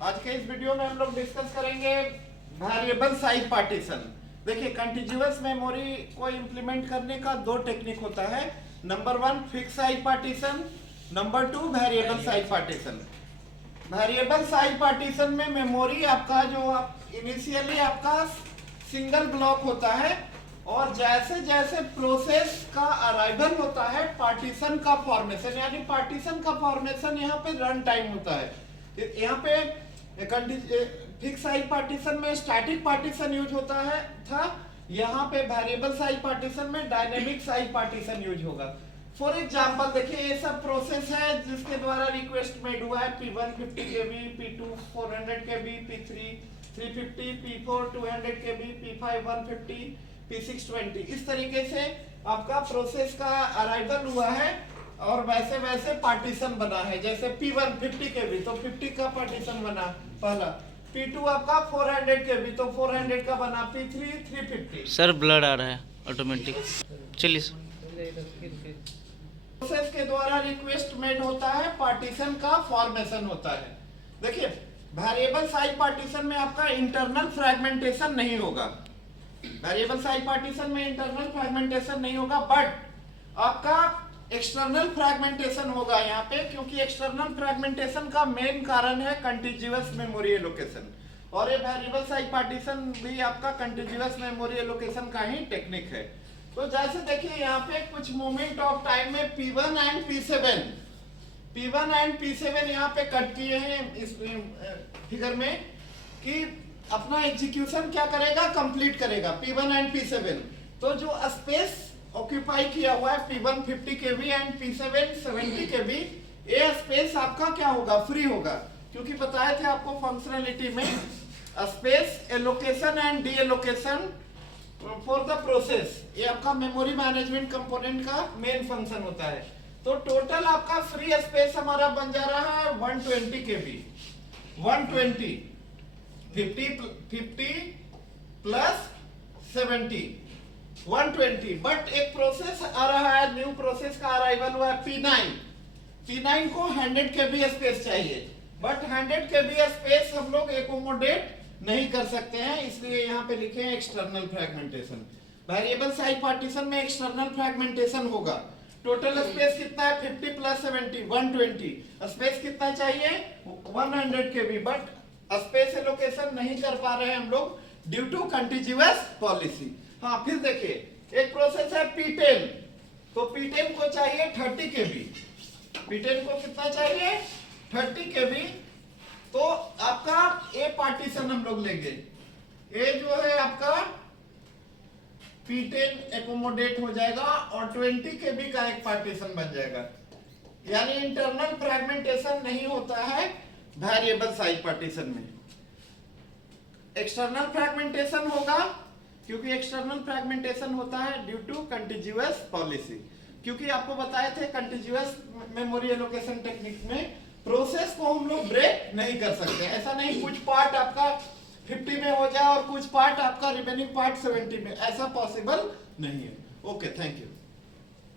आज के इस वीडियो में हम लोग डिस्कस करेंगे वेरिएबल साइज पार्टीशन। देखिए, कंटीन्यूअस मेमोरी को इंप्लीमेंट करने का दो टेक्निक होता है। Number 1 fix size partition, number 2 variable size partition. Variable size partition में मेमोरी आपका जो इनिशियली आपका सिंगल ब्लॉक होता है और जैसे जैसे प्रोसेस का अराइवल होता है पार्टीशन का फॉर्मेशन, यानी पार्टीशन का फॉर्मेशन यहाँ पे रन टाइम होता है। यहाँ पे फिक्स साइज पार्टीशन में स्टैटिक पार्टीशन यूज होता है था, यहाँ पे वेरिएबल साइज पार्टीशन में डायनेमिक साइज पार्टीशन यूज होगा। फॉर एग्जाम्पल देखिए, ये सब प्रोसेस है जिसके द्वारा रिक्वेस्ट मेड हुआ है। P1 50 KB, P2 400 KB, P3 350, P4 200 KB, P5 150, P6 20। इस तरीके से आपका प्रोसेस का अराइवल हुआ है और वैसे वैसे पार्टीशन बना है। जैसे P1 50 KB तो 50 का पार्टीशन बना पहला, P2 आपका 400 KB तो 400 का बना, P3 350। सर ब्लड आ रहा है ऑटोमेटिक। चलिए प्रोसेस के द्वारा रिक्वेस्ट मेड होता है, पार्टीशन का फॉर्मेशन होता है। देखिए, वेरिएबल साइज पार्टीशन में आपका इंटरनल फ्रैगमेंटेशन नहीं होगा। वेरिएबल साइज पार्टीशन में इंटरनल फ्रैगमेंटेशन नहीं होगा, बट आपका एक्सटर्नल फ्रैगमेंटेशन होगा यहाँ पे, क्योंकि एक्सटर्नल फ्रैगमेंटेशन का मेन कारण है कंटीन्यूअस मेमोरी एलोकेशन। और ये वेरिएबल साइज पार्टीशन भी आपका कंटीन्यूअस मेमोरी एलोकेशन का ही टेक्निक है। तो जैसे देखिए, यहाँ पे कुछ मोमेंट ऑफ टाइम में P1 एंड P7 यहाँ पे कट किए हैं इस फिगर में कि अपना एग्जीक्यूशन क्या करेगा, कंप्लीट करेगा P1 एंड P7। तो जो स्पेस ऑक्यूपाई किया हुआ है P1 50 KB and P7 70 KB, ये स्पेस आपका क्या होगा, फ्री होगा। क्योंकि बताए थे आपको फंक्शनलिटी में space allocation and D allocation for the process, ये आपका मेमोरी मैनेजमेंट कंपोनेंट का मेन फंक्शन होता है। तो टोटल आपका फ्री स्पेस हमारा बन जा रहा है 120 KB, 120 50 प्लस 70 120। बट एक प्रोसेस आ रहा है, न्यू प्रोसेस का अराइवल हुआ है P9 को 100 KB स्पेस चाहिए, बट 100 KB स्पेस हम लोग एकोमोडेट नहीं कर सकते हैं, इसलिए यहाँ पे लिखे हैं external fragmentation. Variable size partition में एक्सटर्नल फ्रैगमेंटेशन होगा। टोटल स्पेस कितना है 50 प्लस 70 120। स्पेस कितना चाहिए 100 KB, बट स्पेस एलोकेशन नहीं कर पा रहे हैं हम लोग ड्यू टू कंटीन्यूअस पॉलिसी। हाँ, फिर देखिए, एक प्रोसेस है P10, तो P10 को चाहिए 30 KB। P10 को कितना चाहिए 30 KB। तो आपका ए पार्टीशन हम लोग लेंगे, ए जो है आपका P10 एकोमोडेट हो जाएगा और 20 KB का एक पार्टीशन बन जाएगा। यानी इंटरनल फ्रैगमेंटेशन नहीं होता है वेरिएबल साइज पार्टीशन में। एक्सटर्नल फ्रैगमेंटेशन होगा, क्योंकि एक्सटर्नल फ्रैगमेंटेशन होता है ड्यू टू कंटीन्यूअस पॉलिसी। क्योंकि आपको बताए थे कंटीन्यूअस मेमोरी एलोकेशन टेक्निक में प्रोसेस को हम लोग ब्रेक नहीं कर सकते। ऐसा नहीं कुछ पार्ट आपका 50 में हो जाए और कुछ पार्ट आपका रिमेनिंग पार्ट 70 में, ऐसा पॉसिबल नहीं है। Okay, thank you.